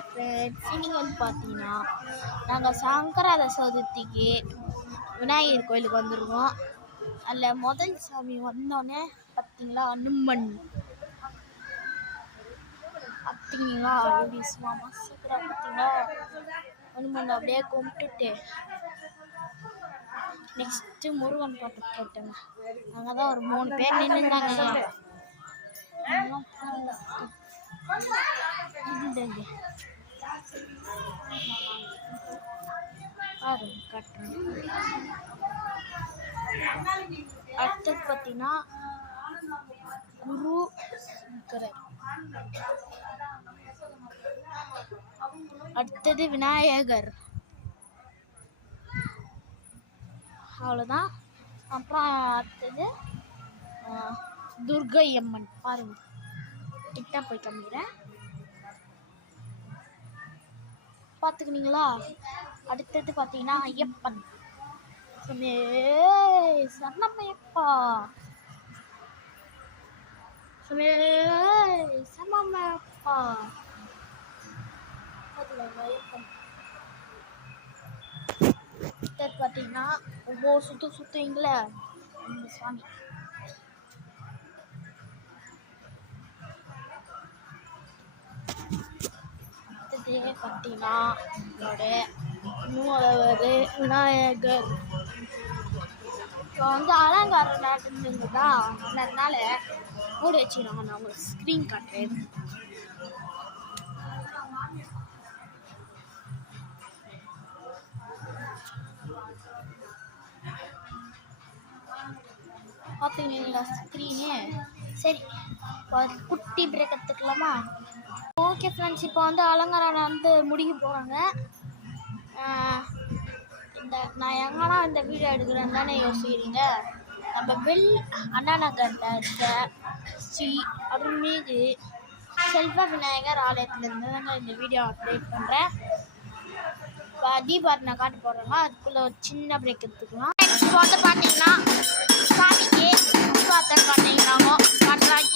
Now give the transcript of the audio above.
Hi friends, இன்னைக்கு வந்து பார்த்தீங்கன்னா நாங்கள் சங்கராத சதுர்த்திக்கு விநாயகர் கோயிலுக்கு வந்துருக்கோம். அதில் முதல் சாமி வந்தோடனே பார்த்தீங்களா அனுமன் பார்த்தீங்களா எப்படி சும்மா சூப்பராக பார்த்தீங்களா அனுமன் அப்படியே கும்பிட்டுட்டு நெக்ஸ்ட்டு முருகன் பாட்டு போட்டேங்க. அங்கே தான் ஒரு 3 பேர் நின்றுந்தாங்க. அடுத்தது பார்த்தீங்கன்னா குரு சங்கரர், அடுத்தது விநாயகர், அவ்வளோதான். அப்புறம் அடுத்தது துர்கை அம்மன். பாருங்க, கிட்ட போய் காமிக்கிறேன், பார்த்துக்கினீங்களா? அடுத்தது பார்த்தீங்கன்னா ஐயப்பன், சரணமையப்பா, சரணமையப்பா. ஐயப்பன் அடுத்தது பார்த்தீங்கன்னா ஒவ்வொரு சுற்றுவீங்களே இந்த சுவாமி. பார்த்தீங்கன்னா நம்மளோட 3வது விநாயகர். இப்போ வந்து அலங்காரம் நடந்துருந்தா அதனால மூடி வச்சுருவாங்க. நான் உங்களுக்கு ஸ்க்ரீன் காட்டுறேன். பார்த்தீங்களா ஸ்க்ரீனு? சரி, இப்போ குட்டி பிரேக் எடுத்துக்கலாமா? ஓகே ஃப்ரெண்ட்ஸ், இப்போ வந்து அலங்காரம் வந்து முடிக்க போகிறாங்க. நான் எங்கன்னா இந்த வீடியோ எடுக்கிறேன்னு தானே யோசிக்கிறீங்க. நம்ம அண்ணா நகரில் இருக்க ஸ்ரீ அருள்மிகு செல்வ விநாயகர் ஆலயத்துலேருந்து தாங்க இந்த வீடியோ அப்டேட் பண்ணுறேன். இப்போ தீபாவளி நான் காட்ட போடுறேங்க. அதுக்குள்ளே ஒரு சின்ன பிரேக் எடுத்துக்கலாம். இப்போ வந்து பார்த்தீங்கன்னா சாமிக்கு பார்த்தீங்கன்னாங்க காட்டுறாங்க.